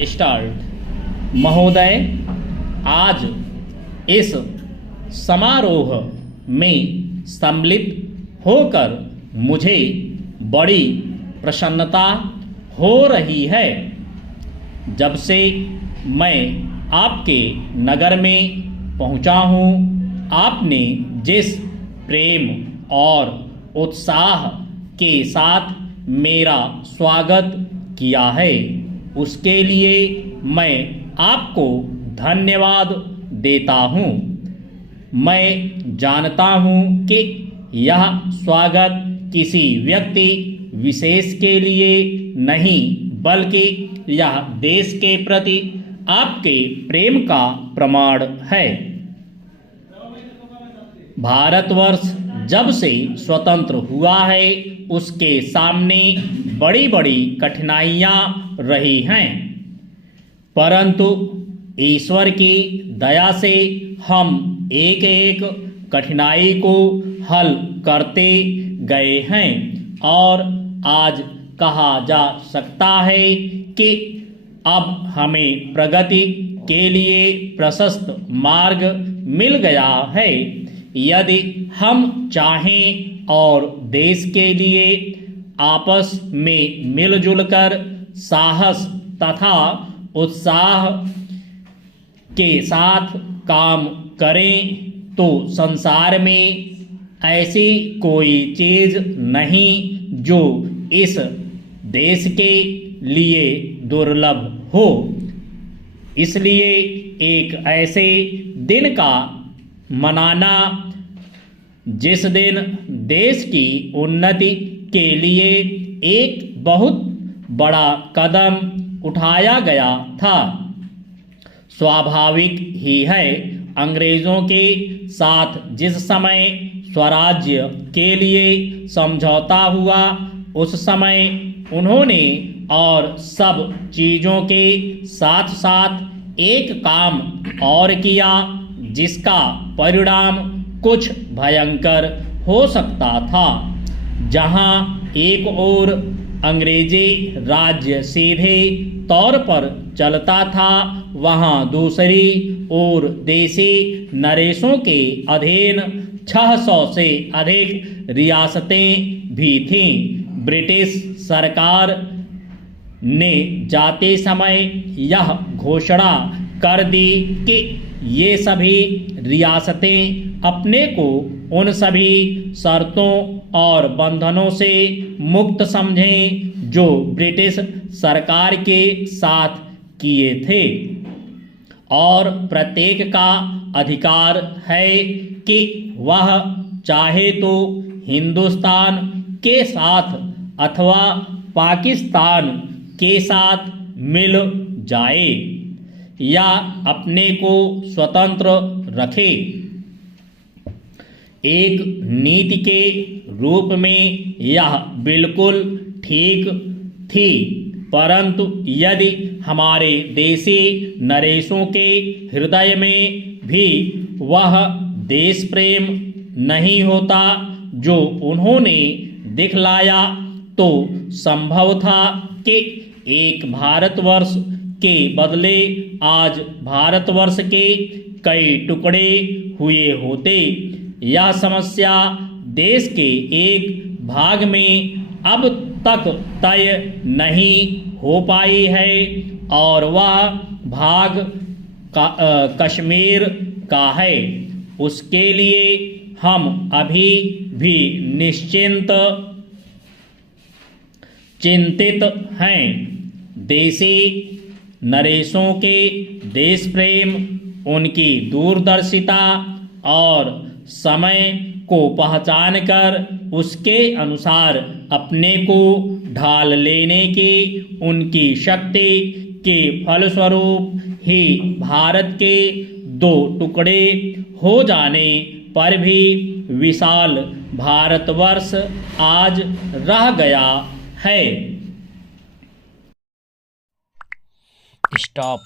Start. महोदय, आज इस समारोह में सम्मिलित होकर मुझे बड़ी प्रसन्नता हो रही है। जब से मैं आपके नगर में पहुंचा हूं, आपने जिस प्रेम और उत्साह के साथ मेरा स्वागत किया है, उसके लिए मैं आपको धन्यवाद देता हूं। मैं जानता हूं कि यह स्वागत किसी व्यक्ति विशेष के लिए नहीं, बल्कि यह देश के प्रति आपके प्रेम का प्रमाण है। भारतवर्ष जब से स्वतंत्र हुआ है, उसके सामने बड़ी बड़ी कठिनाइयां रही हैं, परंतु ईश्वर की दया से हम एक एक कठिनाई को हल करते गए हैं और आज कहा जा सकता है कि अब हमें प्रगति के लिए प्रशस्त मार्ग मिल गया है। यदि हम चाहें और देश के लिए आपस में मिलजुल कर साहस तथा उत्साह के साथ काम करें, तो संसार में ऐसी कोई चीज नहीं जो इस देश के लिए दुर्लभ हो। इसलिए एक ऐसे दिन का मनाना जिस दिन देश की उन्नति के लिए एक बहुत बड़ा कदम उठाया गया था, स्वाभाविक ही है। अंग्रेजों के साथ जिस समय स्वराज्य के लिए समझौता हुआ, उस समय उन्होंने और सब चीज़ों के साथ साथ एक काम और किया, जिसका परिणाम कुछ भयंकर हो सकता था। जहां एक ओर अंग्रेजी राज्य सीधे तौर पर चलता था, वहां दूसरी ओर देसी नरेशों के अधीन 600 से अधिक रियासतें भी थीं। ब्रिटिश सरकार ने जाते समय यह घोषणा कर दी कि ये सभी रियासतें अपने को उन सभी शर्तों और बंधनों से मुक्त समझें जो ब्रिटिश सरकार के साथ किए थे, और प्रत्येक का अधिकार है कि वह चाहे तो हिंदुस्तान के साथ अथवा पाकिस्तान के साथ मिल जाए या अपने को स्वतंत्र रखे। एक नीति के रूप में यह बिल्कुल ठीक थी, परंतु यदि हमारे देसी नरेशों के हृदय में भी वह देश प्रेम नहीं होता जो उन्होंने दिखलाया, तो संभव था कि एक भारतवर्ष के बदले आज भारतवर्ष के कई टुकड़े हुए होते। यह समस्या देश के एक भाग में अब तक तय नहीं हो पाई है, और वह भाग कश्मीर का है। उसके लिए हम अभी भी चिंतित हैं। देसी नरेशों के देश प्रेम, उनकी दूरदर्शिता और समय को पहचान कर उसके अनुसार अपने को ढाल लेने की उनकी शक्ति के फलस्वरूप ही भारत के दो टुकड़े हो जाने पर भी विशाल भारतवर्ष आज रह गया है। स्टॉप।